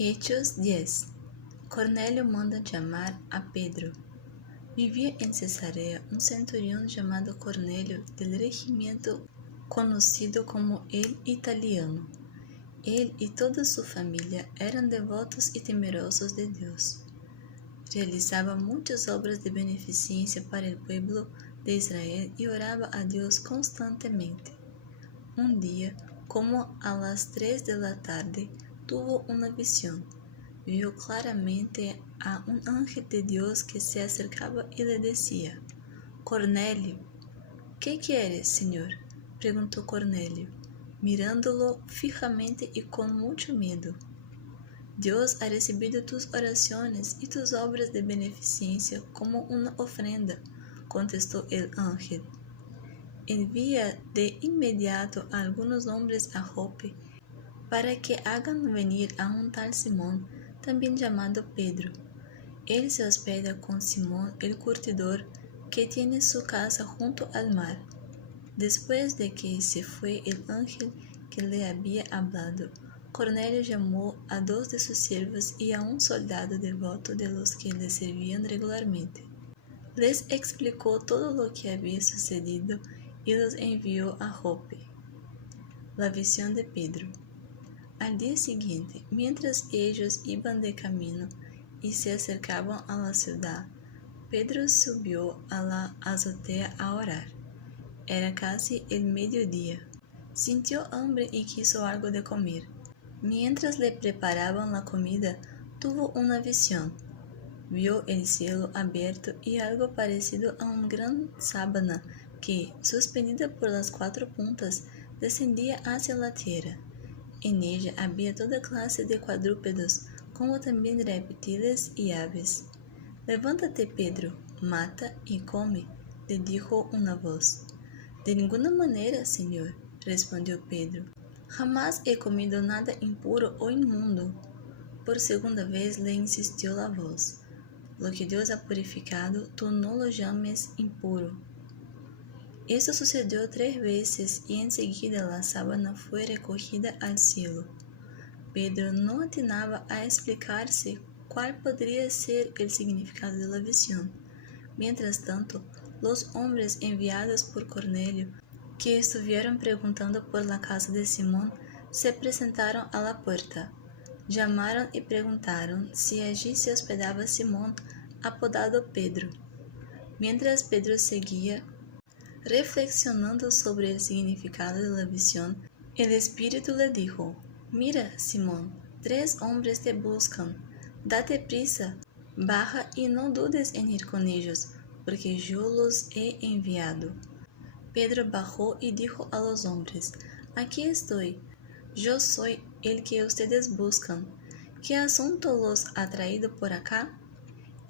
Hechos 10. Cornélio manda chamar a Pedro. Vivia em Cesarea um centurião chamado Cornélio, del regimiento conhecido como el Italiano. Ele e toda sua família eram devotos e temerosos de Deus. Realizava muitas obras de beneficência para o povo de Israel e orava a Deus constantemente. Um dia, como a las 3 de la tarde, tuvo una visión. Vio claramente a un ángel de Dios que se acercaba y le decía: Cornelio. ¿Qué quieres, Señor? Preguntó Cornelio, mirándolo fijamente y con mucho miedo. Dios ha recibido tus oraciones y tus obras de beneficencia como una ofrenda, contestó el ángel. Envía de inmediato a algunos hombres a Jope para que hagan venir a un tal Simón, también llamado Pedro. Él se hospeda con Simón el curtidor, que tiene su casa junto al mar. Después de que se fue el ángel que le había hablado, Cornelio llamó a 2 de sus siervos y a un soldado devoto de los que le servían regularmente. Les explicó todo lo que había sucedido y los envió a Jope. La visión de Pedro. Al día siguiente, mientras ellos iban de camino y se acercaban a la ciudad, Pedro subió a la azotea a orar. Era casi el mediodía. Sintió hambre y quiso algo de comer. Mientras le preparaban la comida, tuvo una visión. Vio el cielo abierto y algo parecido a una gran sábana que, suspendida por las 4 puntas, descendía hacia la tierra. En ella había toda clase de cuadrúpedos, como también reptiles y aves. Levántate, Pedro, mata y come, le dijo una voz. De ninguna manera, Señor, respondió Pedro. Jamás he comido nada impuro o inmundo. Por segunda vez le insistió la voz. Lo que Dios ha purificado, tú no lo llames impuro. Esto sucedió 3 veces y enseguida la sábana fue recogida al cielo. Pedro no atinaba a explicarse cuál podría ser el significado de la visión. Mientras tanto, los hombres enviados por Cornelio, que estuvieron preguntando por la casa de Simón, se presentaron a la puerta. Llamaron y preguntaron si allí se hospedaba Simón, apodado Pedro. Mientras Pedro seguía reflexionando sobre el significado de la visión, el Espíritu le dijo: Mira, Simón, 3 hombres te buscan. Date prisa, baja y no dudes en ir con ellos, porque yo los he enviado. Pedro bajó y dijo a los hombres: Aquí estoy, yo soy el que ustedes buscan. ¿Qué asunto los ha traído por acá?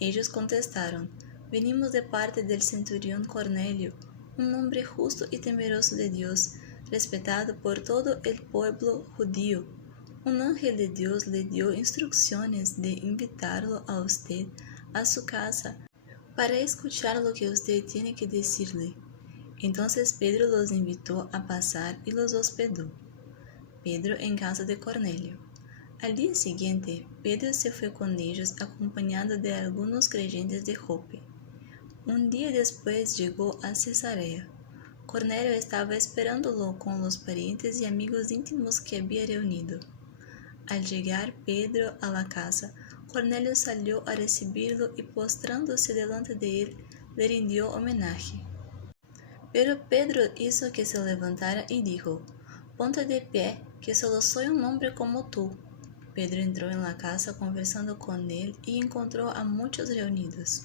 Ellos contestaron: Venimos de parte del centurión Cornelio, un hombre justo y temeroso de Dios, respetado por todo el pueblo judío. Un ángel de Dios le dio instrucciones de invitarlo a usted a su casa para escuchar lo que usted tiene que decirle. Entonces Pedro los invitó a pasar y los hospedó. Pedro en casa de Cornelio. Al día siguiente, Pedro se fue con ellos acompañado de algunos creyentes de Jope. Un día después llegó a Cesarea. Cornelio estaba esperándolo con los parientes y amigos íntimos que había reunido. Al llegar Pedro a la casa, Cornelio salió a recibirlo y postrándose delante de él, le rindió homenaje. Pero Pedro hizo que se levantara y dijo: Ponte de pie, que solo soy un hombre como tú. Pedro entró en la casa conversando con él y encontró a muchos reunidos.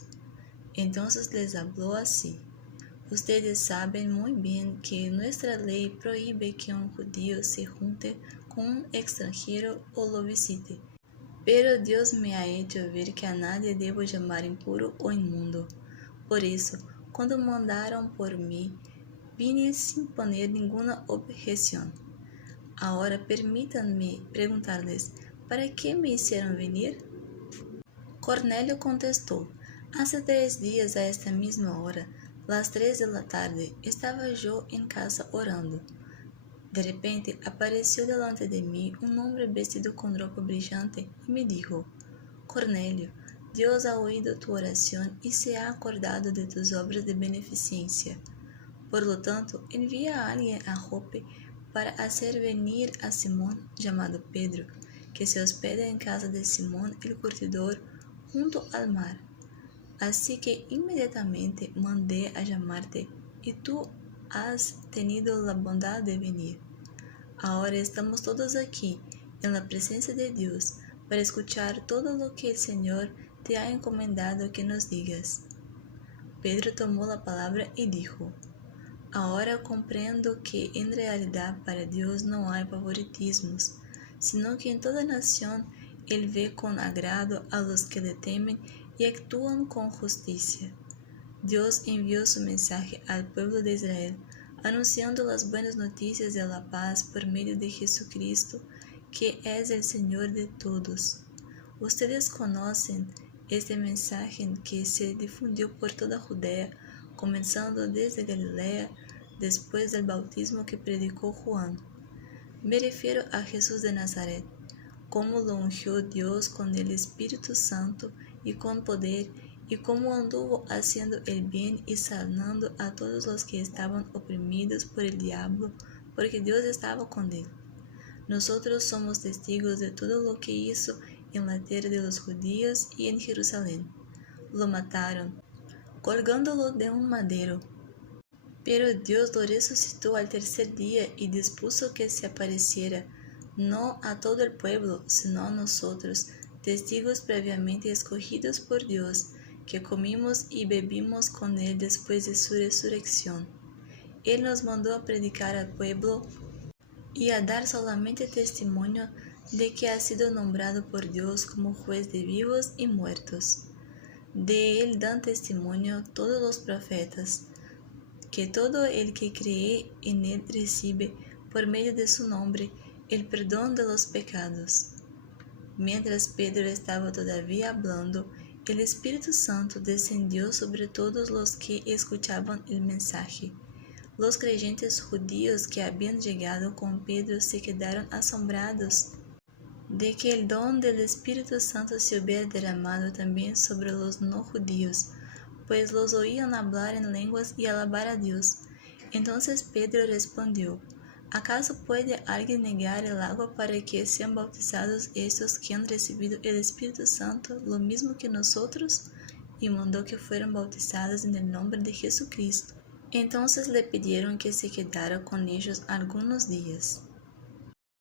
Entonces les habló así: Ustedes saben muy bien que nuestra ley prohíbe que un judío se junte con un extranjero o lo visite. Pero Dios me ha hecho ver que a nadie debo llamar impuro o inmundo. Por eso, cuando mandaron por mí, vine sin poner ninguna objeción. Ahora permítanme preguntarles: ¿para qué me hicieron venir? Cornelio contestó: Hace 3 días a esta misma hora, las 3 de la tarde, estaba yo en casa orando. De repente apareció delante de mí un hombre vestido con ropa brillante y me dijo: Cornelio, Dios ha oído tu oración y se ha acordado de tus obras de beneficencia. Por lo tanto, envía a alguien a Jope para hacer venir a Simón, llamado Pedro, que se hospeda en casa de Simón el curtidor, junto al mar. Así que inmediatamente mandé a llamarte, y tú has tenido la bondad de venir. Ahora estamos todos aquí, en la presencia de Dios, para escuchar todo lo que el Señor te ha encomendado que nos digas. Pedro tomó la palabra y dijo: Ahora comprendo que en realidad para Dios no hay favoritismos, sino que en toda nación Él ve con agrado a los que le temen y actúan con justicia. Dios envió su mensaje al pueblo de Israel, anunciando las buenas noticias de la paz por medio de Jesucristo, que es el Señor de todos. Ustedes conocen este mensaje que se difundió por toda Judea, comenzando desde Galilea, después del bautismo que predicó Juan. Me refiero a Jesús de Nazaret, cómo lo ungió Dios con el Espíritu Santo y con poder, y cómo anduvo haciendo el bien y sanando a todos los que estaban oprimidos por el diablo, porque Dios estaba con él. Nosotros somos testigos de todo lo que hizo en la tierra de los judíos y en Jerusalén. Lo mataron, colgándolo de un madero. Pero Dios lo resucitó al tercer día y dispuso que se apareciera, no a todo el pueblo, sino a nosotros, testigos previamente escogidos por Dios, que comimos y bebimos con Él después de su resurrección. Él nos mandó a predicar al pueblo y a dar solamente testimonio de que ha sido nombrado por Dios como juez de vivos y muertos. De Él dan testimonio todos los profetas, que todo el que cree en Él recibe, por medio de su nombre, el perdón de los pecados. Mientras Pedro estaba todavía hablando, el Espíritu Santo descendió sobre todos los que escuchaban el mensaje. Los creyentes judíos que habían llegado con Pedro se quedaron asombrados de que el don del Espíritu Santo se hubiera derramado también sobre los no judíos, pues los oían hablar en lenguas y alabar a Dios. Entonces Pedro respondió: ¿Acaso puede alguien negar el agua para que sean bautizados estos que han recibido el Espíritu Santo lo mismo que nosotros? Y mandó que fueran bautizados en el nombre de Jesucristo. Entonces le pidieron que se quedara con ellos algunos días.